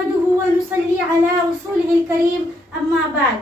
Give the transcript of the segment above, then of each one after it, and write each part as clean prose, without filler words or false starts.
नहमदुहु व नुसल्ली अला रसूलिहिल करीम, अम्मा बाद।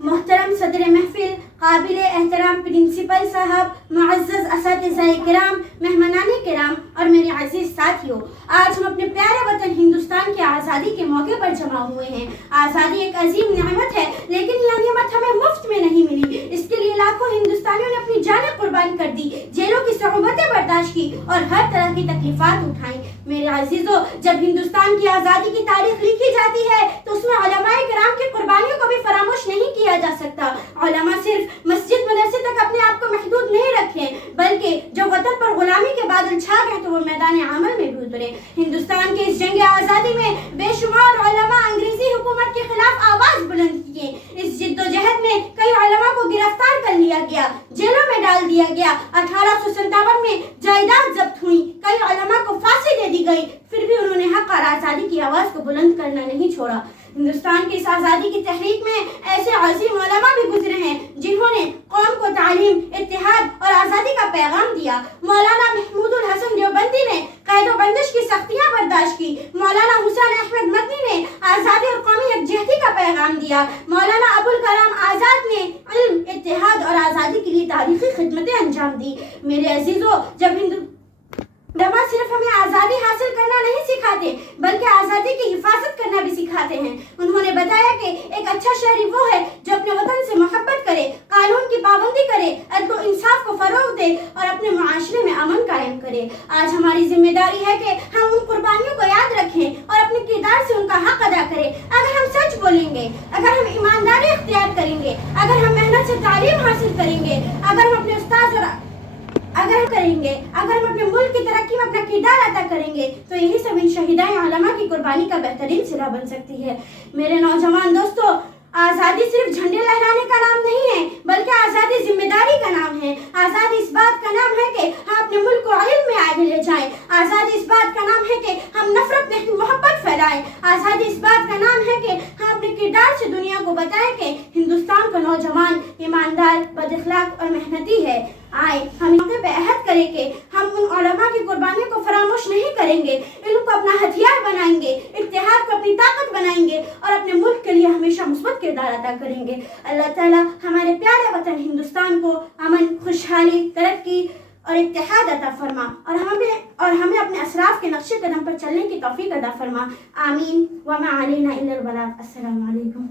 मोहतरम सदर महफिल, काबिल एहतराम प्रिंसिपल साहब, मुअज़्ज़ज़ असातिज़ाए किराम, मेहमानाने किराम और मेरे अजीज साथियों, आज हम अपने प्यारे वतन हिंदुस्तान की आज़ादी के मौके पर जमा हुए हैं। आज़ादी एक अजीम नेमत है, लेकिन यह नेमत हमें मुफ्त में नहीं मिली। इसके लिए लाखों हिंदुस्तानियों ने अपनी जानें कुर्बान कर दी, जेलों की सहुबतें बर्दाश्त की और हर तरह की तकलीफात उठाई। मेरे अजीजों, जब हिंदुस्तान की आज़ादी की तारीख लिखी जाती है तो उसमें उलमाए किराम की कुर्बानियों को भी फरामोश नहीं किया जा सकता। उलमा सिर्फ मस्जिद मदरसे तक अपने आप को महदूद नहीं रखे, बल्कि जो वतन पर गुलामी के बादल छा गए तो वो मैदान अमल में भी उतरे। हिंदुस्तान के इस जंग आज़ादी में बेशुमार उलमा अंग्रेजी हुकूमत के खिलाफ आवाज बुलंद किए। इस जिद्दोजहद में कई उलमा को गिरफ्तार कर लिया गया, जेलों में डाल दिया गया। 1857 में जायदाद जब्त हुई, कई उलमा को फांसी दे दी गई, फिर भी उन्होंने हक और आज़ादी की आवाज को बुलंद करना नहीं छोड़ा। हिंदुस्तान की इस आज़ादी की तहरीक में ऐसे अजीम उलमा भी गुजरे हैं जिन्होंने कौम को तालीम, इत्तेहाद और आज़ादी का पैगाम दिया। मौलाना महमूदुल हसन देवबंदी ने कैदो बंदिश की सख्तियां बर्दाश्त की। मौलाना हुसैन अहमद मदनी ने आज़ादी और कौमी यकजहती का पैगाम दिया। मौलाना अबुल कलाम आज़ाद ने इल्म, इत्तेहाद और आज़ादी के लिए तारीखी खिदमतें अंजाम दी। मेरे अजीजों, जब उलमा सिर्फ हमें आज़ादी हासिल करना नहीं सिखाते, बल्कि आज़ादी की हिफाजत करना भी सिखाते हैं। उन्होंने बताया कि एक अच्छा शहरी वो है जो अपने वतन से मोहब्बत करे, कानून की पाबंदी करे, अदल और इंसाफ को फरोग दे और अपने मुआशरे में अमन कायम करे। आज हमारी जिम्मेदारी है कि हम उन कुर्बानियों को याद रखें और अपने किरदार से उनका हक अदा करें। अगर हम सच बोलेंगे, अगर हम ईमानदारी इख्तियार करेंगे, अगर हम मेहनत से तालीम हासिल करेंगे, अगर हम अपने उस्ताद और अगर हम अपने मुल्क की तरक्की में अपना किरदार अदा करेंगे, तो यही सब इन शहीदाए उलमा की कुर्बानी का बेहतरीन सिला बन सकती है। मेरे नौजवान दोस्तों, आज़ादी सिर्फ झंडे लहराने का नाम नहीं है, बल्कि आज़ादी जिम्मेदारी का नाम है। आज़ादी इस बात का नाम है कि हम अपने मुल्क को इल्म में आगे ले जाएं। आज़ादी इस बात का नाम है कि हम नफरत नहीं मोहब्बत फैलाएं। आज़ादी इस बात का नाम है कि हम अपने किरदार से दुनिया को बताएं कि हिंदुस्तान का नौजवान ईमानदार, बदअखलाक और मेहनती है। आए हम मौके पे अहद करें कि हम उन उलमा की कुर्बानियों को फरामोश नहीं करेंगे, इल्म को अपना हथियार बनाएंगे, इत्तेहाद को अपनी ताकत बनाएंगे और अपने मुल्क के लिए हमेशा मुस्बत किरदार अदा करेंगे। अल्लाह ताला हमारे प्यारे वतन हिंदुस्तान को अमन, खुशहाली, तरक्की और इत्तेहाद अता फरमा और हमें अपने असराफ के नक्शे कदम पर चलने की तौफीक अता फरमा। आमीन व मा अलैना इल्लल बलाग। अस्सलामु अलैकुम।